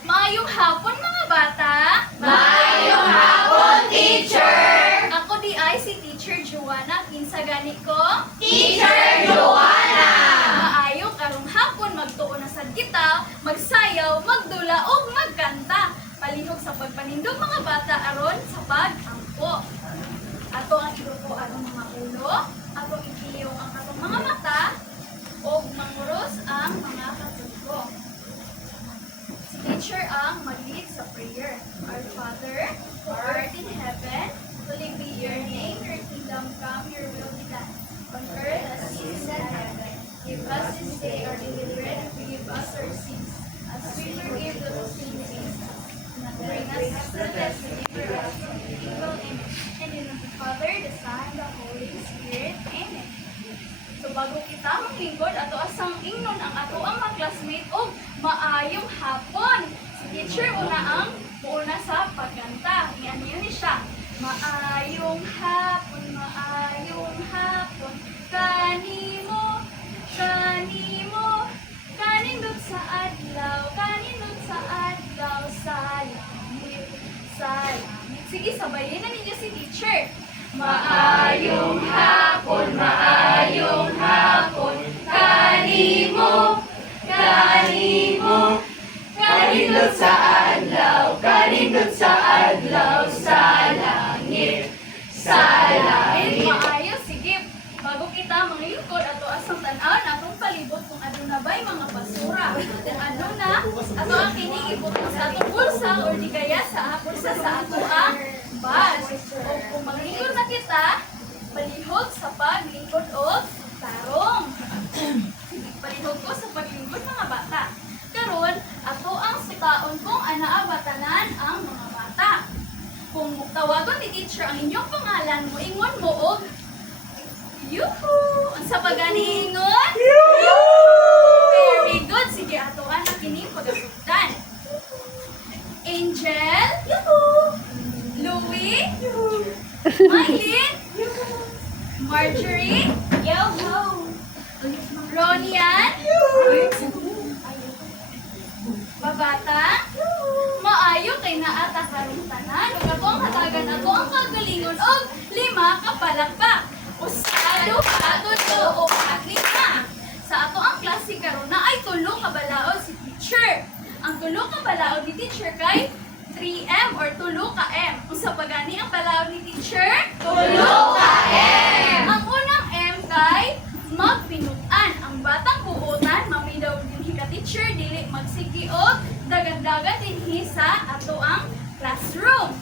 Maayong hapon mga bata. Maayong hapon, teacher! Ako di ay si Teacher Joanna. Kinsa gani ko? Teacher Joanna! Maayo karong hapon magtuon na sad kita, magsayaw, magdula ug magkanta. Palihog sa pagpanindog mga bata aron sa pag-ampo. Ato ang igrupo ang mga ulo, ato ikiliw ang atong mga mata, ug manguros ang mga katubo. Si teacher ang mag-lead sa prayer. Our Father, who art in heaven, holy be your name, your kingdom come, your will be done. On earth as it is in heaven. Give us this day our daily bread, and forgive us our sins, as we forgive those who sin against us. And not bring us to test, but deliver us from evil. Amen. And in the name of the Father, the Son, and the Holy Spirit. Amen. So bago kita maglingkod, ato asang ingnon ang ato ang mga classmate o maayong hapon. Si teacher una sa pagkanta. Yan yun siya. Maayong hapon, kanimo, kanindot sa adlaw, sa langit. Sige, sabayin na ninyo si teacher. Maayong hapon, kanimo, Kanindot sa adlaw, sa langit, Maayo, sige. Bago kita manglingkod, ato asang tan-aw na atong palibot kung ano na ba'y mga basura. Kung ano na, ato ang kiniibot sa atong bulsa o di kaya sa bulsa sa ato ang bag. O kung maglingkod na kita, palihog sa paglingkod o tarong. Sige, palihog ko sa paglingkod mga bata. Karon, ato ang sutaon kung anaa batanan ang mga bata. Kung tawagon ni teacher ang inyong pangalan mo, ingon mo og yuhu! Ang sa pagani ingon? Yuhu! Very good. Sige, atoan na kining pagasutan. Angel? Yuhu! Louie? Yuhu! Mylene? Yuhu! Marjorie? Yuhu! Ronian? Yuhu! Babata? Maayo kay naata karong tanan ug ato ang hatagan ato ang kagalingon og 5 ka palakpak. Usado pa tulo o atlima. Sa ato ang klase karon na ay 3 ka balaod si teacher. Ang 3 ka balaod ni teacher kay 3M or 3 ka M. Unsa pagani ang balaod ni teacher? 3 ka M. Ang unang M kay magpinutan. Ang batang buotan mamidaw dinhi ka teacher dili magsigi og dagan-dagan dinhi sa ato ang classroom.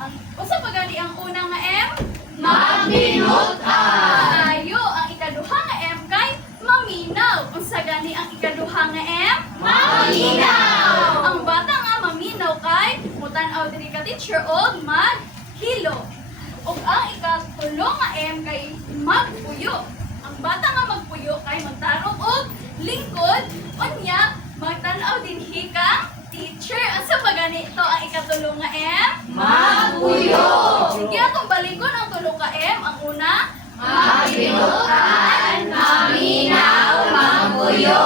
Ang usa pa gani ang una nga M? Magpinutan. Ayo, ang ikaduha nga M kay maminaw. Unsa gani ang ikaduha nga M? Maminaw. Ang bata nga maminaw kay mutan-aw diri ka teacher og maghilo. Ug ang ikatulo nga M kay magpuyo. Ang bata nga magpuyo kay magtarong og lingkod unya magtan-aw dinhi ka teacher. Asa ba ganito ang ikatulo nga M? Magpuyo. Sige, atong balikon ang tulo ka M. Ang una, Magpinutan, maminaw, magpuyo.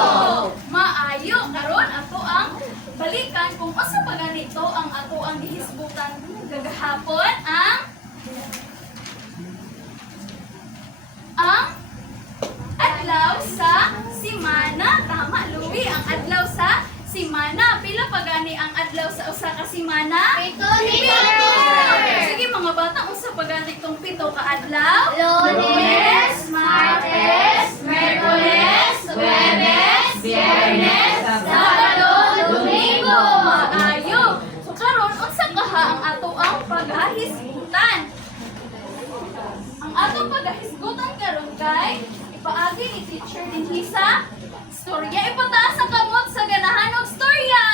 maayo. Karon ato ang balikan kung asa ba ganito ang ato ang gihisbutan kagahapon ang adlaw sa simana. Tama, Louie. Ang adlaw sa simana. Pila pa gani ang adlaw sa usa ka simana? 7, Sige mga bata, unsa pa gani itong 7 ka adlaw? Lunes, Martes, Miyerkules, Huwebes, Biyernes, Sabado, Domingo. Maayo. So karon unsa kaha ang ato ang paghahisgutan? Ang atong paghahisgutan karon kay ipaagi ni teacher dinhi sa storya. Ipataas ang kamot sa ganahan og storya.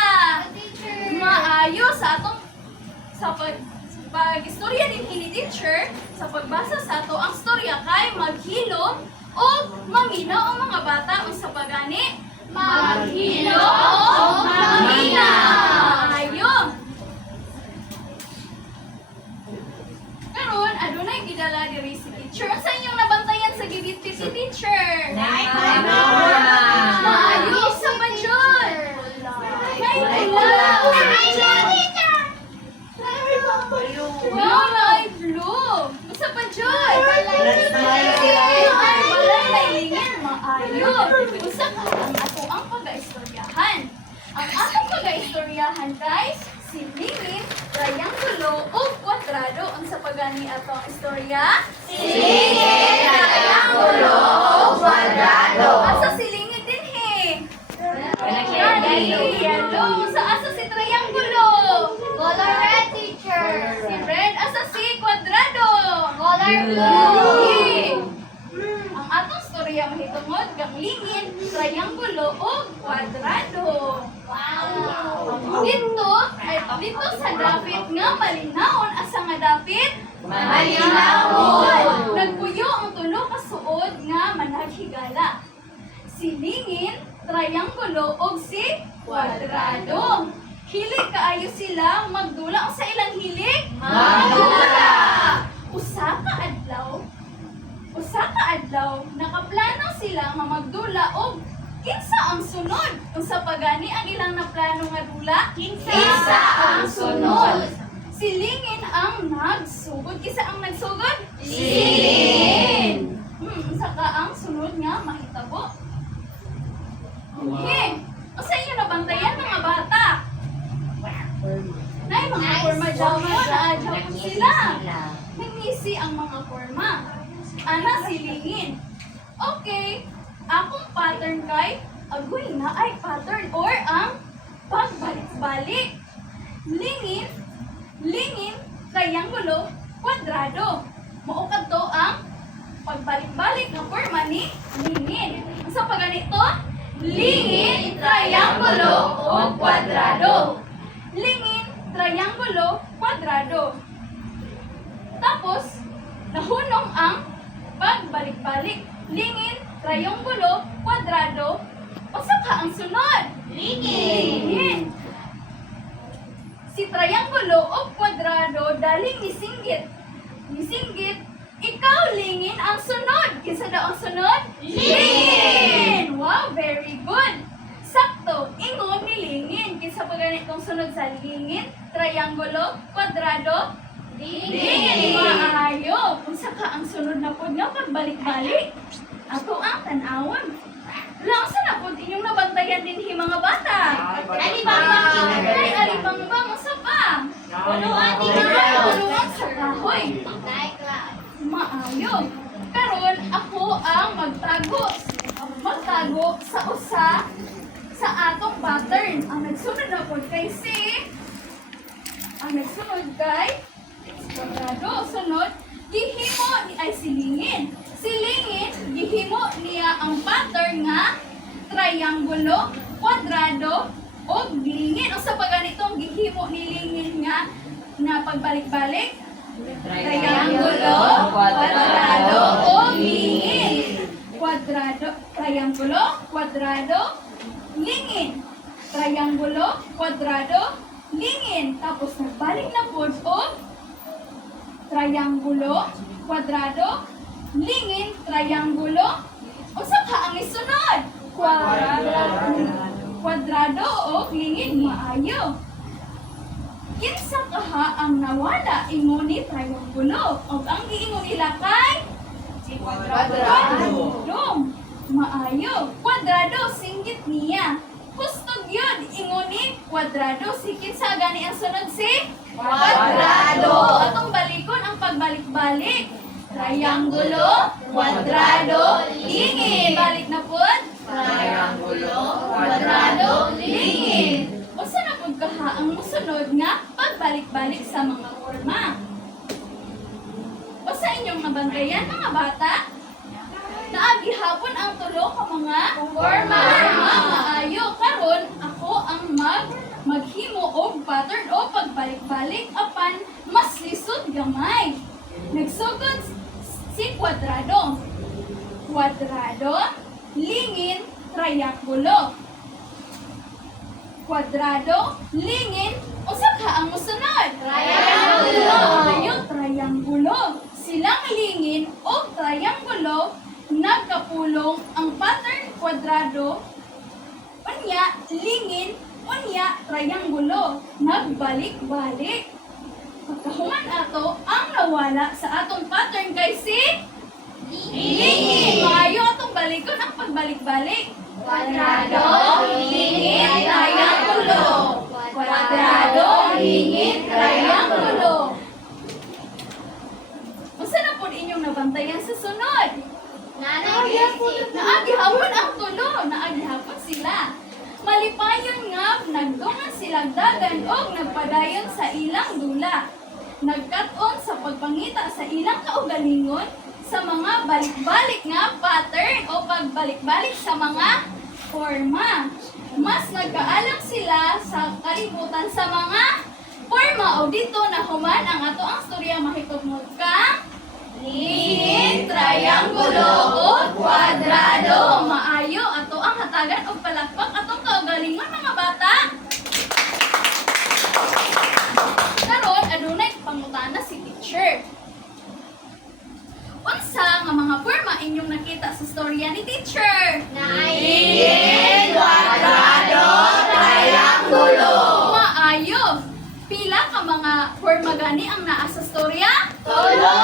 Maayo sa atong pag-istorya dinhi ni teacher sa pagbasa sa ato ang storya kay maghilo o maminaw ang mga bata unsa pa gani? Maghilo o maminaw. Ayo. Karon adunay gidala diri si teacher. Sa inyong nabantayan sa gibit Maayo. Usa ka ang ato ang pag-istoryahan. Ang atong pag-istoryahan kay silingin, triangulo ug kwadrado. Unsa pa gani atong istorya? Silingin, triangulo, o kwadrado. Asa silingin din he? Yellow. Sa asa si triangulo? Color red, teacher. Si red. Asa si kwadrado? Color blue. Ang atong storya mahitungod kang lingin, triangulo ug kwadrado. Dito sa dapit nga malinawon asa nga dapit Malinawon. Nagpuyo ang tulo ka suod nga managhigala. Silingin, triangulo ug si kwadrado. Hilig kaayo sila magdula sa ilang hilig. Magdula. Usa ka adlaw nakaplano sila nga magdula og kinsa ang sunod. Unsa pa gani ang ilang naplano nga dula? Kinsa ang sunod? Silingin ang nagsugod. Kinsa ang nagsugod? Silingin. Unsa ka ang sunod nga mahitabo? Okay. Unsa inyo nabantayan mga bata? Nay, mga forma dyan mo, naadyaw po sila. Nangisi ang mga forma. Ana, silingin. Okay, akong pattern kay agoy na ay pattern or ang pagbalik-balik. Lingin, triangulo, kwadrado. Maukad to ang pagbalik-balik na forma ni lingin. Sa pa ganito? Lingin, triangulo, o kwadrado. Lingin, triangulo, kwadrado. Tapos, nahunong ang pagbalik-balik. Lingin, triangulo, kwadrado. Unsa ka ang sunod? Lingin. Si triangulo o kwadrado daling nisinggit. Ikaw lingin ang sunod. Kinsa daw ang sunod? Lingin. Wow, very good. Sakto, ingon ni lingin. Kinsa pa ganitong sunod sa lingin, triangulo, kwadrado? Lingin. Maayo. Unsa ka ang sunod na pod nga pagbalik-balik? Ako ang tanawon. Lang sa napod inyong nabantayan din mga bata. Alibambang. Ay, alibambang. Unsa pa? Puluan din Puluan sa kahoy. Maayo. Karon ako ang magtago sa usa sa atong pattern. Ang nagsunod na po kay kwadrado. Sunod, gihimo ni ay silingin. Silingin, gihimo niya ang pattern nga triangulo, kwadrado, o lingin. O sa pagganitong gihimo ni lingin nga na pagbalik-balik, triangulo, kwadrado, o lingin. Triangulo, kwadrado, lingin. Triangulo, kwadrado, lingin. Tapos nagbalik na po o triangulo, kwadrado, lingin, triangulo. Unsa ka ang isunod? Kwadrado o lingin. Maayo. Kinsa kaha ang nawala ingon ni triangulo? O ang giingon nila kay kwadrado. Maayo. Kwadrado, singgit niya. Hustog yun. Ingon ni kwadrado. Si kinsa gani ang sunod si? Kwadrado. Atong balikon ang pagbalik-balik. Triangulo, kwadrado, lingin. Balik na po. Triangulo, kwadrado, lingin. Usa na po kaha ang musunod nga pagbalik-balik sa mga forma. Usa inyong nabantayan mga bata? Naagihapon ang tulo ka mga forma. Maayo. Karon ako ang maghimo og pattern o pagbalik-balik apan mas lisod gamay. Nagsugod si kwadrado. Kwadrado, lingin, triangulo. Kwadrado, lingin, usa ka ang musunod? Triangulo. Maayo, triangulo. Silang lingin o triangulo nagkapulong ang pattern kwadrado. Unya, lingin, unya, triangulo. Nagbalik-balik. Pagkahuman ato, ang nawala sa atong pattern kay si lingin. Maayo atong balik palikon ang pagbalik-balik? Kwadrado, lingit, triangulo. Kwadrado, lingit, triangulo. Unsa na po inyong nabantayan sa sunod? Nanay, Naagihapon ang tulo, naagihapon sila. Malipayon nga, nagdungan silang dagan o nagpadayon sa ilang dula. Nagkat-on sa pagpangita sa ilang kaugalingon sa mga balik-balik nga pattern o pagbalik-balik sa mga forma. Mas nagkaalam sila sa kalibutan sa mga forma o dito na human ang ato ang storya mahitungod ka lingit, triangulo o kwadrado. Maayo ato ang hatagan o palakpak atong kaugalingon mga bata. Karon adunay pangutana si teacher. Unsa nga mga forma inyong nakita sa storya ni teacher? lingit, kwadrado, triangulo. Maayo. Pila ka mga forma gani ang naa sa storya? Tulo.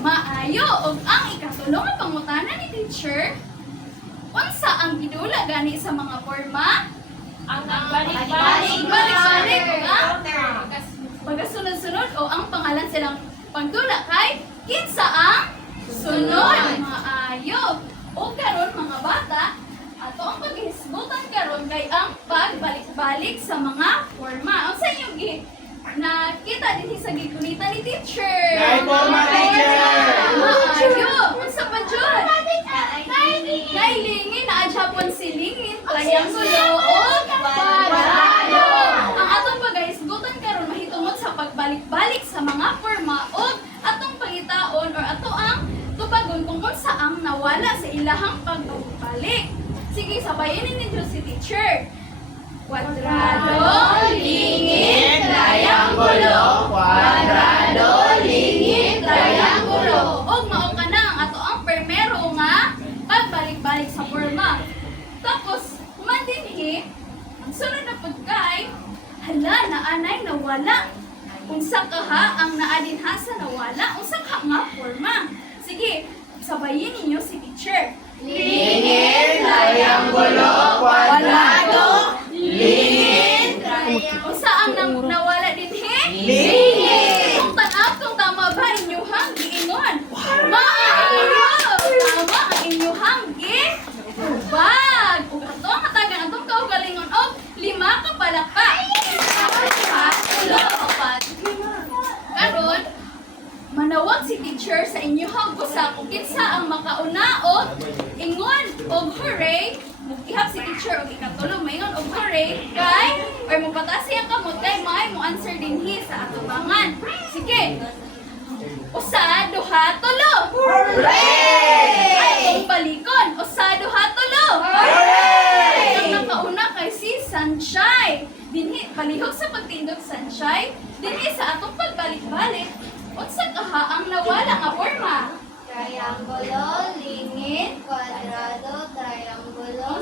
Maayo og ang ikatulo nga pangutana ni teacher. Unsa ang gidula gani sa mga forma? Ang Balik-balik pagkasunod-sunod o ang pangalan silang pagdula kay kinsa ang sunod. Maayo. O karon mga bata, ato ang paghisgutan karon kay ang pagbalik-balik sa mga forma. Unsa inyong nakita din sa gigunita ni teacher? Nay forma, teacher! Maayo. Unsa pa jud? Kay lingin na Japon si lingin, triangulo o kwadrado. Ang atong paghisgutan karon mahitungod sa pagbalik-balik sa mga forma o atong pangitaon or ato ang tubagon kung unsa ang nawala sa ilahang pagbalik. Sige, sabayin ninyo si teacher. Kwadrado, lingit, triangulo. Kwadrado, lingit, triangulo. Og mao ka na ang ato ang primero nga pagbalik-balik sa forma. Tapos, human dinhi, ang sunod na pagkay, hala, naanay nawala. Unsa ka ha ang naadinha sa nawala? Unsa ka nga forma? Sige, sabayin ninyo si teacher. Lingit, triangulo, kwadrado, lingit, Unsa ang nawala dinhi? Lingit! Kung tanap, kung tama ba inyuhang giingon? Maayo! Tama ang inyuhang gibag. Ug ato ang hatagan atong kaugalingon og 5 ka palakpak. Tulo, upat. Karon, manawag si teacher sa inyuhang busa kung kinsa ang makauna og ingon og hooray. Ihap si teacher og ikatulong maingon og hooray kay or mopataas siyang kamot kay maay mo answer dinhi sa atubangan. Sige. Usa, duha, tulo. Hooray! Atong balikon. Usa, duha, tulo. Hooray! Ang nakauna kay si Sunshine. Dinhi palihog sa pagtindog Sunshine. Dinhi sa atong pagbalik-balik. Unsa kaha ang nawala nga forma? triangulo, lingit, kwadrado, triangulo,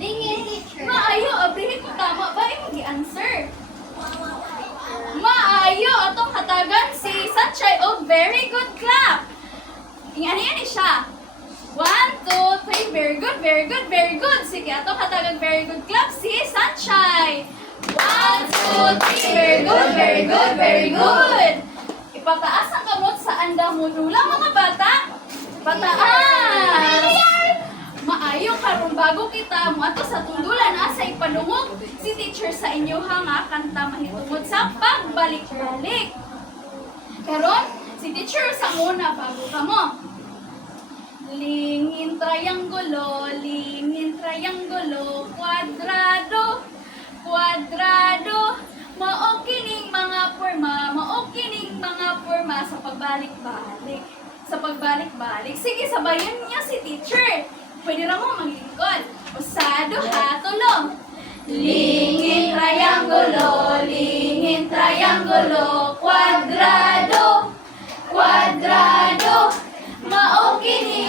lingit, teacher. Maayo, abrihin mo tama ba imong gi-answer? Maayo, atong hatagan si Sunshine og very good clap. Ingani siya. 1, 2, 3, very good, very good, very good. Sige, atong hatagan very good clap si Sunshine. 1, 2, 3, very good, very good, very good. Ipataas ang kamot sa anda mo lang mga bata. Pataas! Maayo karon bago kita mo ato sa tundulan asa ipanungog si teacher sa inyo nga kanta mahitungod sa pagbalik-balik. Karon si teacher sa muna bago ka mo. Lingin triangulo, kwadrado, kwadrado. Mao kining mga forma sa pagbalik-balik. Sa pagbalik-balik. Sige, sabayan niya si teacher. Pwede ra mo maglingkod. Usado ha, tulo. Lingin triangulo, kwadrado, kwadrado. Mao kining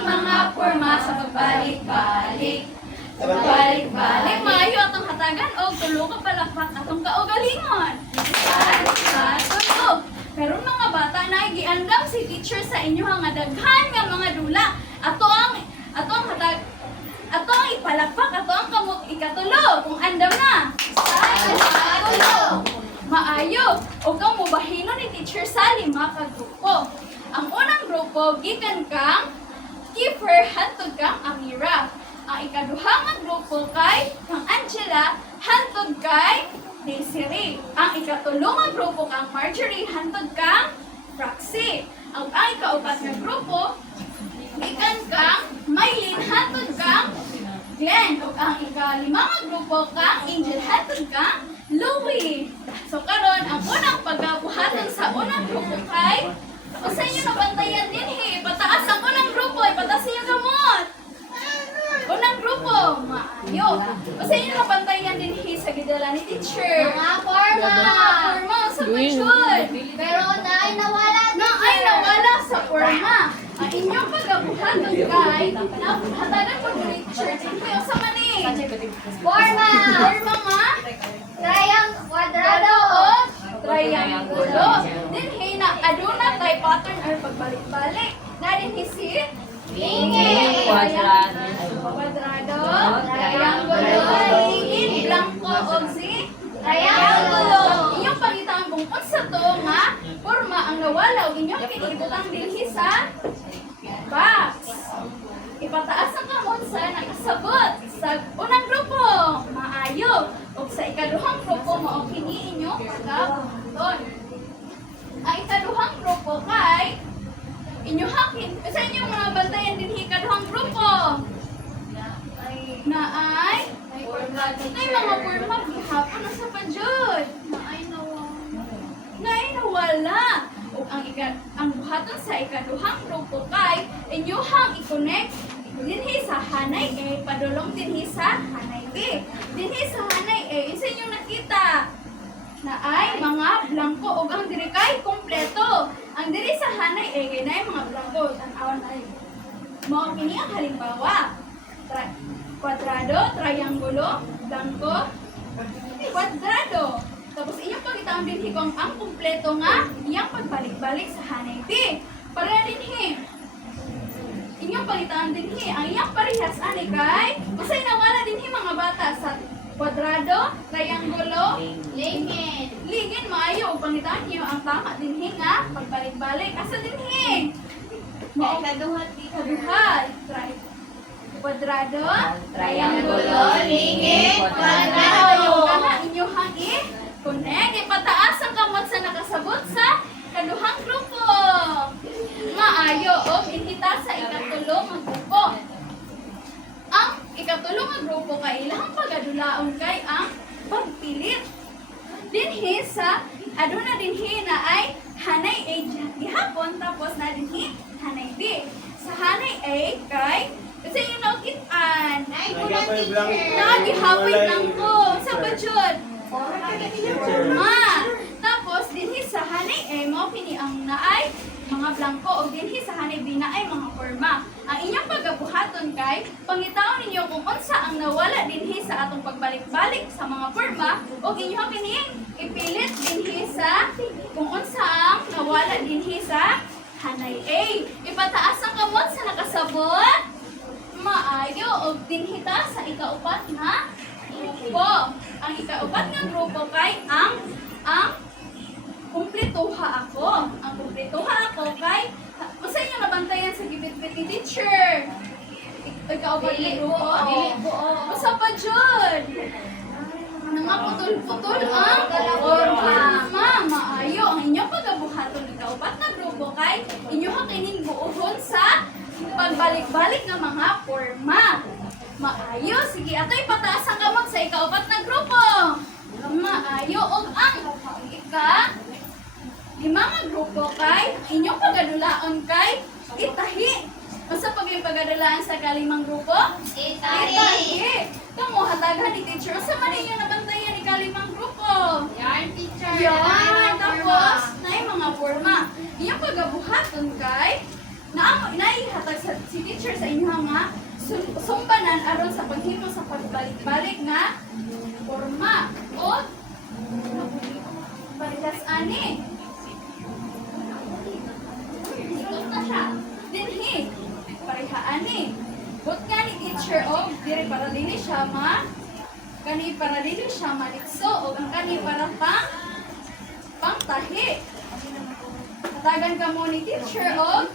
mga forma sa pagbalik-balik. Sa pagbalik-balik, maayo atong hatagan og tulo ka palakpak atong kaugalingon. Tulo. Karon mga bata na giandam si teacher sa inyo nga daghan nga mga dula. Ato ang ipalakpak ato ang kamot ikatulo kung andam na. Ikatulo. Maayo ug kang mobahino ni teacher sa 5 ka grupo. Ang unang grupo gikan kang Kiefer hantod kang Amira. Ang ikaduha nga grupo kay kang Angela hantod kay Desiree. Ang ikatulo nga grupo kang Marjorie hantod kang Roxy. Ang ikaupat nga grupo gikan kang Mylene hantod kang Glenn. Ug ang ikalima nga grupo kang Angel hantod kang Louie. So karon ang unang pagkabuhaton sa unang grupo kay o sa inyo nabantayan din pataas ang unang grupo, ipataas niyo gamot. Unang grupo, maayo. O sa inyo nabantayan din sa gidala ni teacher. Mga forma. Forma, sa pagod. Pero naay nawala Na ay nawala sa forma. Ang inyong pagkabuhaton kay hatagan po ni teacher din kayo sa mani. Forma. Forma nga, Quadrado. o triangulo. Din na aduna tay pattern or pagbalik-balik. Na din si Lingit. Kwadrado, triangulo, lingid, blanco, o si Triangulo. Inyong pangitaan kung unsa to nga forma ang nawala o inyong kinibutang dinhi sa box. Ipataas ang kamot sa nakasabot sa unang grupo. Maayo. O sa ikaduhang grupo mao kini inyong pagkabuhaton. Ang ikaduhang grupo kay inyo hakin. Sa inyong mga bantayan din ikaduhang grupo. Na ay mga forma gihapon na sa pajud. Na ay nawala. O ang buhaton sa ikaduhang grupo kay inyong i-connect dinhi sa hanay A padulong dinhi sa hanay B. Dinhi sa hanay A isa inyong nakita na ay mga blanco ug ang diri kay kompleto. Ang diri sa hanay A kay nay mga blanco ang awan ay mao kini ang halimbawa. Kwadrado, triangulo, blanco, kwadrado. Tapos inyong pagitaon din kung ang kumpleto nga iyang pagbalik-balik sa hanay B. Para din inyong pagitaon din ang iyang parehas ani kay usay nawala din mga bata sa kwadrado, triangulo, Lingit. ligin maayo ug pangitaan niyo ang tama din nga pagbalik-balik asa din mao Kaduhat kaduhat. Kwadrado, Triangulo, lingit, kwadrado. kwadrado. Kana inyo hangi connect ipataas ang kamot sa nakasabot sa kaduhang grupo. Maayo og inhita sa ikatulo nga grupo. Ang ikatulo nga grupo kay ilang pagadulaon kay ang pagpilit. Dinhi sa aduna dinhi na ay hanay A gihapon tapos na dinhi hanay B. Sa hanay A kay kasi yung naukitan. Nay ko na teacher. Nagihapon lang ko sa budget. Tapos dinhi sa hanay A mao kini ang naay mga blanco o dinhi sa hanay B na ay mga forma. Ang inyong pagkabuhaton kay pangitaon ninyo kung unsa ang nawala dinhi sa atong pagbalik-balik sa mga forma o inyo kini ipilit dinhi sa kung unsa ang nawala dinhi sa hanay A. Ipataas ang kamot sa nakasabot. Maayo og dinhita sa ikaupat nga grupo. Ang ikaupat nga grupo kay ang kumpletuha ako. Ang kumpletuha ako kay usa inyo nabantayan sa gibit-bit ni teacher. Ikaupat nga grupo. Usa pa jud. Mga putol-putol ang forma. Maayo ang inyong pagabuhaton ikaupat nga grupo kay inyo kining buohon sa pagbalik-balik ng mga forma. Maayo, sige, ato ipataas ang kamot sa ikaupat na grupo. Maayo, og ang lima nga grupo kay inyong pagadulaon kay itahi. Basta pag yung pagadulaan sa kalimang grupo, itahi. Kamu hatagan ni teacher, sa man ninyo nabantayan ni kalimang grupo. Yarn teacher. Yan, tapos, na mga forma. Inyong pagabuhaton kay naihatag sa si teacher sa inyo nga sumbanan aron sa paghimo sa pagbalik-balik nga forma o parehas ani ani. But nga ni teacher og diri para dili siya kani para dili siya malitso og ang kani para pangtahi. Hatagan ka mo ni teacher og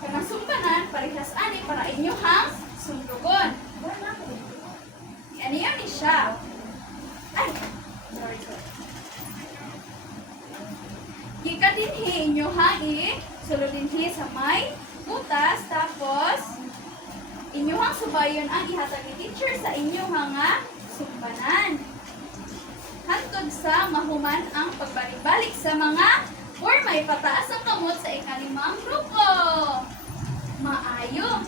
kanasumbanan parehas ani para inyohang sundugon. Ano yan ni siya? Ay! Sorry. Gika dinhi inyohang sulod dinhi sa may butas tapos inyong subayon ang ihatag ni teacher sa inyong mga sumbanan. Hantod sa mahuman ang pagbalik-balik sa mga or may pataas ang kamot sa ikalimang grupo. Maayo.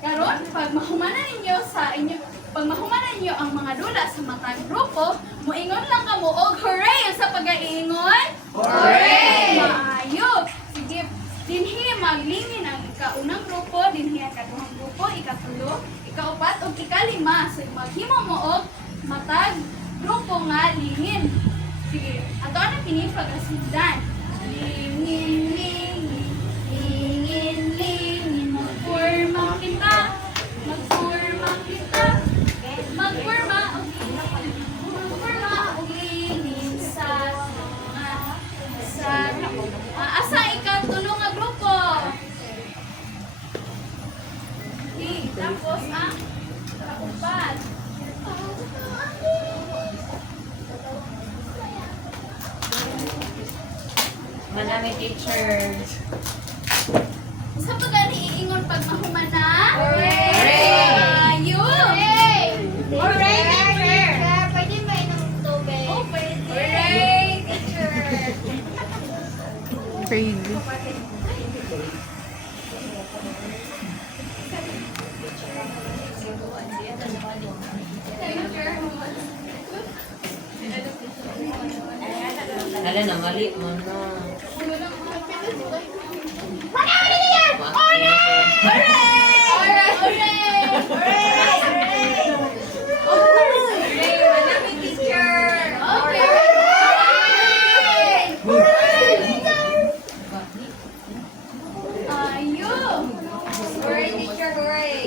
Karon, pag mahumanan ninyo ang mga dula sa matang grupo, moingon lang kamo og hooray sa pag-iingon. Hooray! Maayo! Sige, dinhi maglingin ang ikaunang grupo, dinhi ang ikaduhang grupo, ikatulo, ikaupat, ug ikalima. So, maghimo mo og matag grupo nga lingin. Sige, ato na kini pag-asindan. Lingin, lingin, lingin, lingin, magpurma kita, magpurma kita, magpurma og lingin sa asa ikatulong nga grupo. Okay, tapos ang kaupat. Manami teacher. Sa pagani iingon pag mahumana? Hooray! Ayo! Hooray, teacher! Pwede ba inom tubig? Oh, pwede. Hooray, teacher! Crazy. Hala na, mali mo na.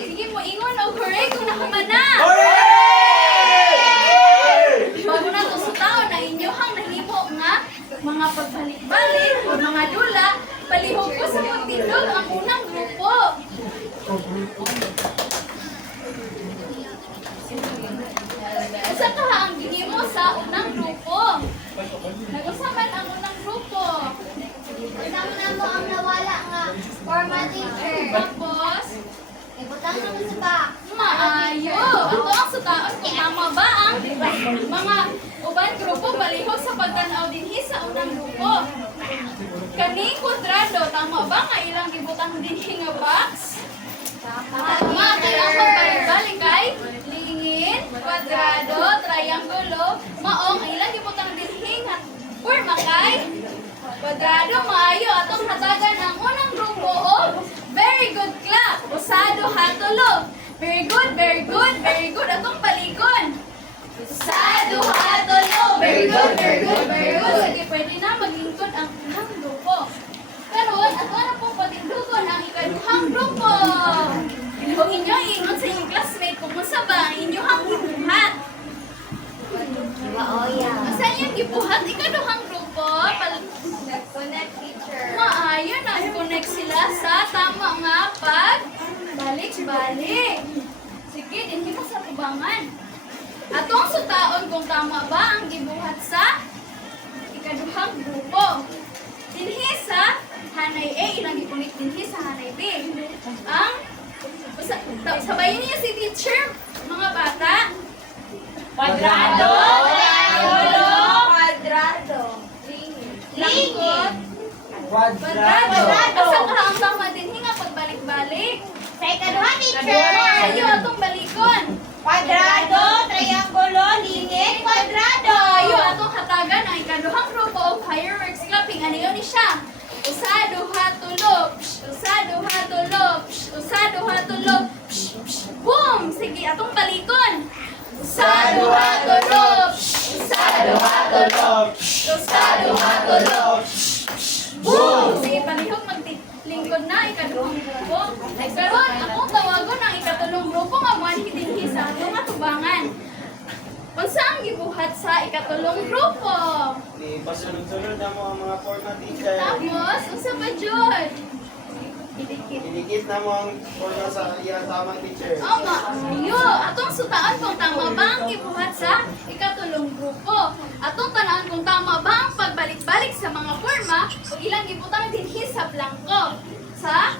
Sige mo, ingon o hooray kung nakumana. Bago na to sa taon na inyohang nahimo nga mga pagbalik-balik o mga dula, palihog ko sa pagtindog ang unang grupo. Asa ka ang ginimo sa unang grupo? Nag-usapan ang unang grupo. Una mo ang nawala nga forma teacher. Tapos, Ibutang naman sa back. maayo. Ato ang sutaon kung tama ba ang mga uban grupo palihog sa pagtanaw dinhi sa unang grupo. Kani kwadrado, tama ba nga ilang gibutang dinhi nga box? Tama. Kailang pagbalik-balik kay lingin, kwadrado, triangulo, maong ilang gibutang dinhi nga forma kay kwadrado. Maayo atong hatagan ang unang grupo o very good clap. Usado hatulo. Very good, very good, very good. Atong palikon. Usado hatulo. Very good, very good, very good. Sige, pwede na maglingkod ang unang grupo. Karon, ato na po patindugon ang ikaduhang grupo. Kung inyo iingon sa inyong classmate kung masaba ang inyong gibuhat. Asa inyong gibuhat? Ikaduhang grupo. Connect teacher. Maayo na connect sila sa tama nga pag balik-balik. Sige, dinhi ka sa tubangan. Atong sutaon kung tama ba ang gibuhat sa ikaduhang grupo. Dinhi sa hanay A, ilang gipunit dinhi sa hanay B. Ang sabayin niyo si teacher, mga bata. Kwadrado. Triangulo. Kwadrado. Langkot. Kwadrado. Asa ka ang tama dinhi nga pagbalik-balik. Sa ikaduha teacher. Ayo atong balikon. Kwadrado, triangulo, lingit, kwadrado. Ayo atong hatagan ang ikaduhang grupo of fireworks clapping. Ano yun siya? Usado hatulo. Usado hatulo. Usado hatulo. Boom! Sige, atong balikon. Usado hatulo. Usado hatulo. Usado hatulo. ikaduhang grupo. Karon akong tawagon ang ikatulong grupo nga muanhi dinhi sa atong atubangan. Unsa ang gibuhat sa ikatulong grupo? Di pasunod-sunod na mo ang mga forma teacher. Tapos, unsa pa jud? Inikit na mo ang forma sa iyang tamang teacher. Maayo, atong sutaan kung tama ba ang gibuhat sa ikatulong grupo. Atong tanaan kung tama ba ang pagbalik-balik sa mga forma o ilang gibutang dinhi sa blanco. Sa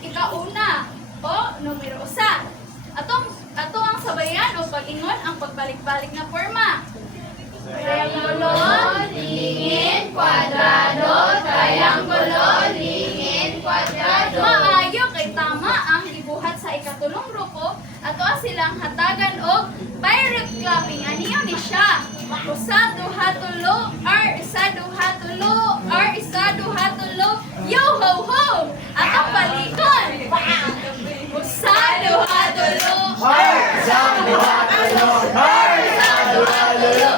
ikauna o numero 1. Ato ang sabayan o pag-ingon ang pagbalik-balik na forma. Triangulo, lingin, kwadrado, triangulo, lingin, kwadrado. Maayo kay tama ang gibuhat sa ikatulong grupo ato silang hatagan og pirate clapping. Aniyo ni siya. Usa duha tulo, isa duha tulo, isa duha tulo. Yo ho ho. Atong palikon. Usa duha tulo, Sa duha tulo, sa duha tulo.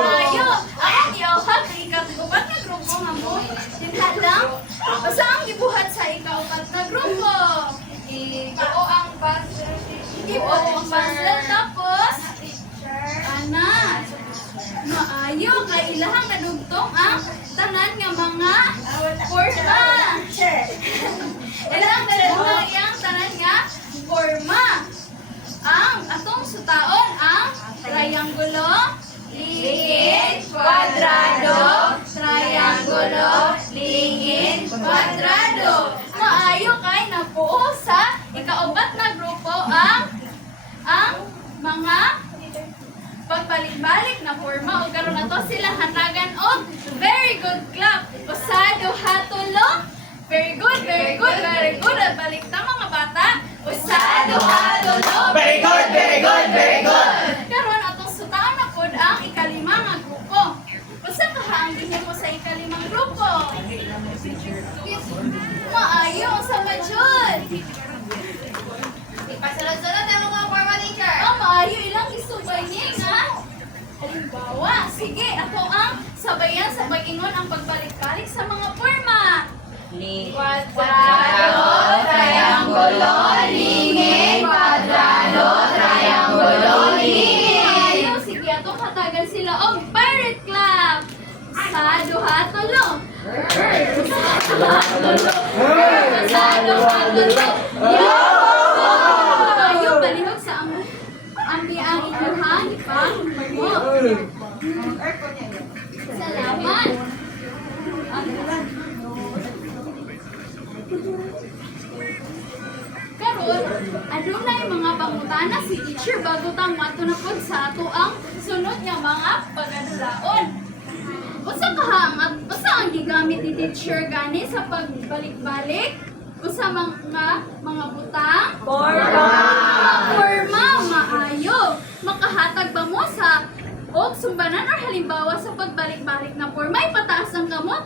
Maayo, ang iawhag kay ikaupat na grupo nga mo. Tinhadlang, basta ang gibuhat sa ikaupat na grupo. Ikaw ang puzzle. Ikaw ang puzzle. Tapos, ana, maayo, kay ilahang nadugtong ang tanan nga mga forma. Ilahang nadugtong iyang tanan nga forma. Ang atong sutaon ang triangulo, lingid, kwadrado, triangulo, lingid, kwadrado. Maayo kay nabuo sa ikaupat na grupo ang mga pagbalik-balik na forma o karon na to sila hatagan og very good clap. Usa duha tulo. Very good, very good, very good. At balik ta mga bata. Usa duha tulo. Very good, very good, very good. Karon atong sutaan na pod ang ikalima nga grupo. Usa ka ang gihimo sa ikalimang grupo? Maayo sa majud. Ipasunod-sunod na mga forma teacher. Maayo ilang isubay niya nga. Halimbawa, sige, ako ang sabayan sa pag-ingon ang pagbalik-balik sa mga forma. Kwadrado, triangulo, lingid, kwadrado, triangulo, lingid. Ayaw, sige, atong hatagan sila og pirate club. Sa duha tulo. Sa duha tulo. Ayaw, balihog sa ang inyuhan pang mo. Salamat. Karon, adunay mga pangutana si teacher bago tang mato na pod sa ato ang sunod nga mga pag-adulaon. Usa ang gigamit ni teacher gani sa pagbalik-balik? Usa mga butang? Forma, maayo. Makahatag ba mo sa og sumbanan or halimbawa sa pagbalik-balik na forma ipataas ang kamot?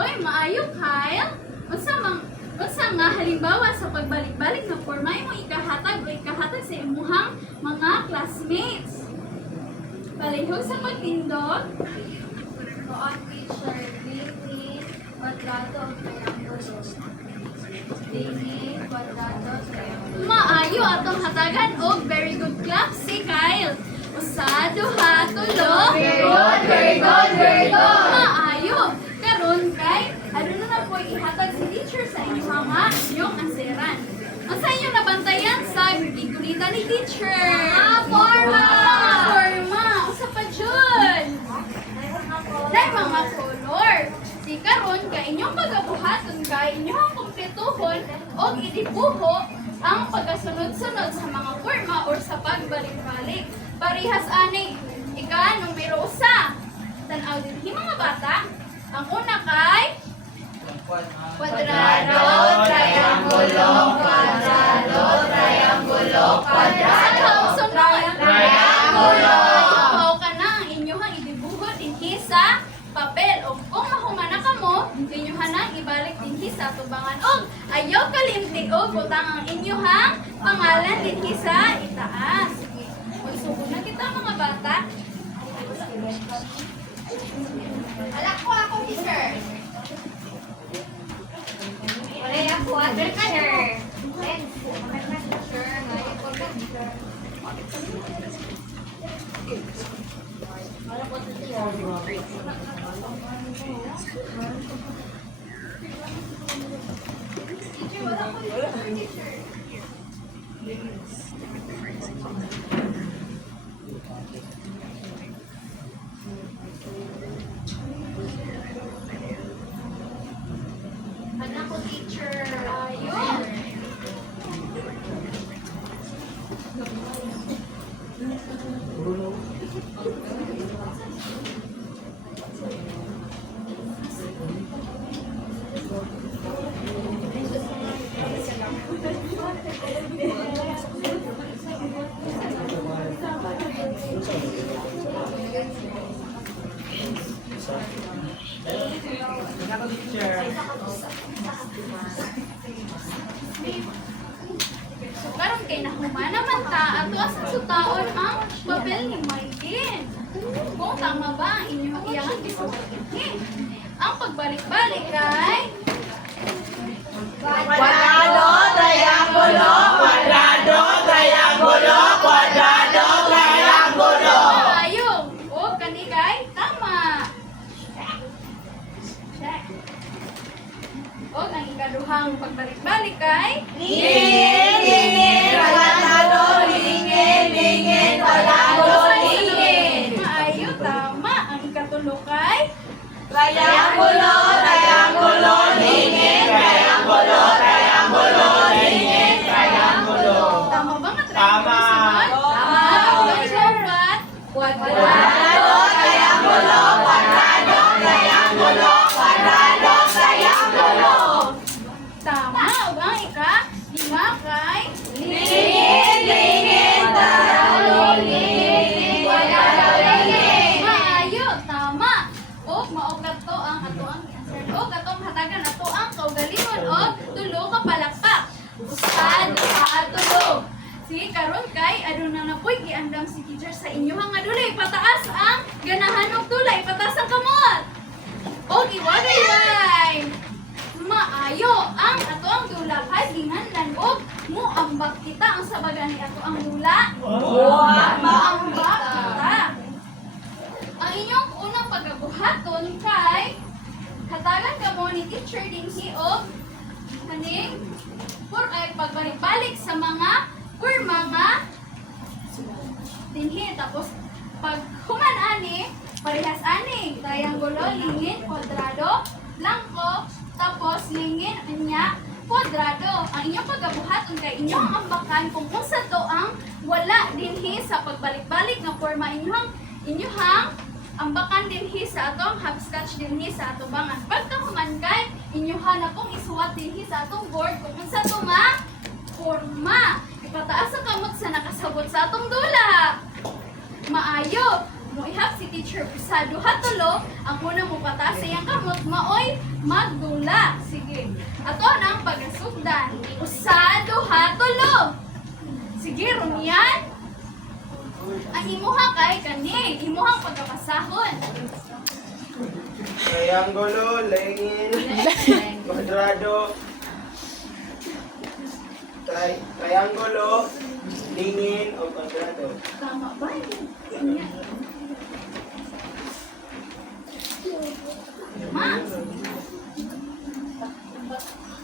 Oy, maayo, Kyle. Unsa nga halimbawa sa pagbalik-balik na forma mo ikahatag sa imuhang mga classmates. Palihog sa pagtindog. Doon teacher, lingid, kwadrado, triangulo. Lingid, kwadrado, triangulo. Maayo atong hatagan og very good clap si Kyle. Usa, duha, tulo. Very good, very good, very good. Maayo. Karon kay aduna na po ihatag si teacher sa inyong anseran. Unsa inyong nabantayan sa gigunita ni teacher? Forma! Forma! Usa pa jud. Nay mga color. Di karon kay inyong pagabuhaton kay inyong kumpletuhon og idibuho ang pagkasunod-sunod sa mga forma or sa pagbalik-balik. Parihas ani numero 1. Tan-aw dinhi mga bata. Ang una kay kwadrado, triangulo, kwadrado, triangulo, kwadrado. Ang sunod, triangulo. Ipaw ka na ang inyong idibuho dinhi sa papel. O kung mahumana ka mo, inyong nang ibalik dinhi sa tubangan. O ayaw kalimti o butang ang inyong pangalan dinhi sa itaas. Sige, magsubo na kita mga bata. Ako, teacher. Wala ako, teacher. Anak ko, teacher. Ayun. So, karon kay nahuman naman ta, ato asa sutaon ang papel ni Maydin. Kung tama ba ang inyong iyang gisuhin? Ang pagbalik-balik ay Cuadrado, triángulo, cuadrado, triángulo, cuadrado, triángulo. ayong. O, kani kay tama. Check. O, ang ikaduhang pagbalik-balik kay Lingin, lingin, cuadrado, lingin, lingin, cuadrado, lingin. Maayo, tama. Ang ikatulo kay Triángulo, triángulo, lingin, triángulo, triángulo, lingin, triángulo. tama ba nga Tama. Tama. Ang ikapat, Cuadrado, triángulo, cuadrado, triángulo, cuadrado, triángulo. tama. O, ang ika-lima kay Lingin, lingin, cuadrado, lingin, cuadrado, lingin. Maayo, tama. O, maogat to ang ato ang answer. O, katong hatagan ato ang kaugalingon o tulo ka palakpak. Usad, tulo. Sige, karon kay aduna na po'y giandam si teacher sa inyo nga dulay. Pataas ang ganahan og tulay. Pataas ang kamot. O, giwagay. Maayo ang ato ang dula kay ginganlan og muambak kita ang sabagan ni ato ang dula. Muambak kita. Ang inyong unang pagkabuhaton kay hatagan ka mo ni teacher dinhi og kaning ay pagbalik-balik sa mga mga dinhi tapos pag human ani parehas ani triangulo lingin kwadrado langko tapos lingin anya kwadrado. Ang inyong pagkabuhaton kay inyong ambakan kung unsa to ang wala dinhi sa pagbalik-balik nga forma inyong ambakan dinhi sa atong hopscotch dinhi sa atong bangan. Pagkahuman kay inyuhan na pong isuwat dinhi sa atong board kung unsa to nga forma. Ipataas ang kamot sa nakasabot sa atong dula. Maayo. Mo ihap si teacher sa duha tulo, ang una mo pataas sa iyang kamot maoy magdula. Sige. Ato nang pagasugdan. Usa duha tulo. Sige, runyan. Ang imuha kay kani, imuhang pagkapasahon. Triángulo, lingin, cuadrado, triángulo, lingin, o cuadrado. Tama ba? Inya. Ma.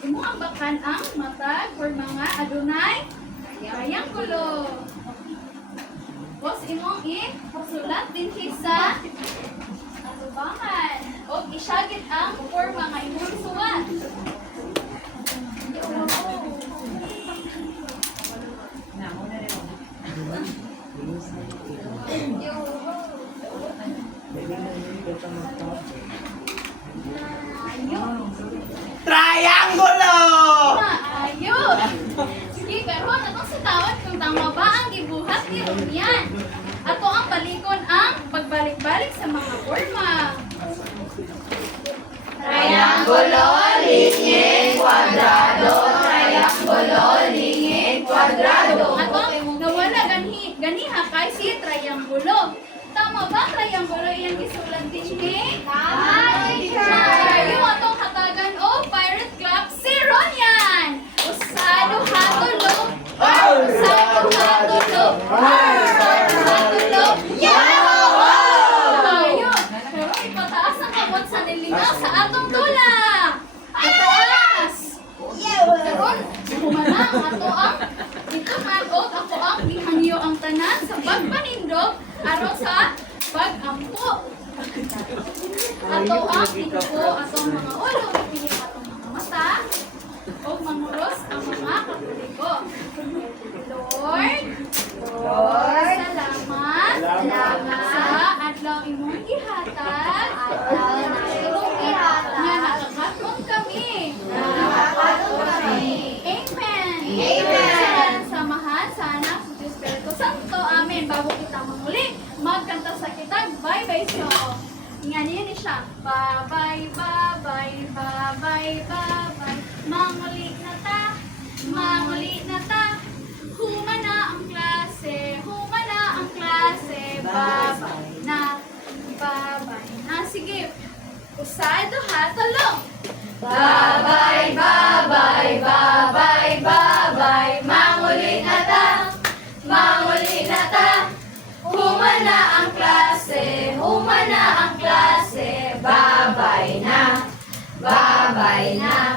Imuhang bakan ang matag or mga adunay triangulo. Tapos imong i-sulat din sa atubangan. O isyagit ang forma nga imong suwat. Triángulo! Ayos! Sige, karon atong sitawan kung tama ba ang gibuhat ni Runyan. Ato ang balikon ang pagbalik-balik sa mga forma. Triángulo, lingin, cuadrado, triángulo, lingin, cuadrado. Ato ang nawala ganiha kay si triangulo. Tama ba triangle iyang gisulat din ni? Tama, teacher. Kayo atong hatagan o pirate club si Ronyan. Usado hatulog. Usado hatulog. Usado hatulog. Kayo. Pero ipataas ang kamot sa nilingaw sa atong tula. Pataas. Karon, humana ang ato ang ito man o ako ang gihangyo ang tanan sa pagpanindog aron sa pag-ampo. Ato ang ito atong mga ulo, ipili atong mga mata o manguros ang mga katuligo. Lord, salamat sa adlaw imong gihatag. Nga nakakaton kami. Amen. Samahan sana sa Espiritu Santo. Amen. Bago kita mamuli, magkanta sa kitag bye-bye song. Nga niya siya. Bye-bye, bye-bye, bye-bye, bye-bye. Manguli na ta, manguli na ta. Humana ang klase, humana ang klase. Bye-bye na, bye-bye na. Sige, usado ha, talong. Bye-bye, bye-bye, bye-bye, bye-bye. Manguli na ta, manguli na ta. Humana ang klase, humana ang klase. Bye-bye na, bye-bye na.